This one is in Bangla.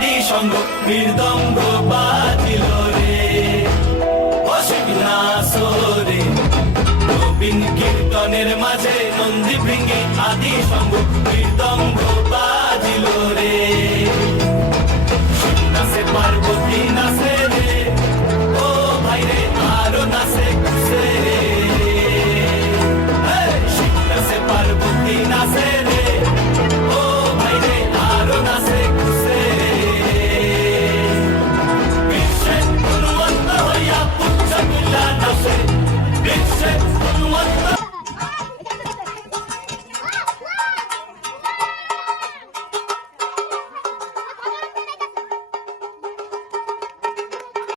আদি সঙ্গ মৃদঙ্গ বাজিল রে অশিবনাসরে নবীন কীর্তনের মাঝে নন্দী ভৃঙ্গি আদি সঙ্গ মৃদঙ্গ বাজিল রে শিব নাচে পার্বতী নাচে রে ও ভাই রে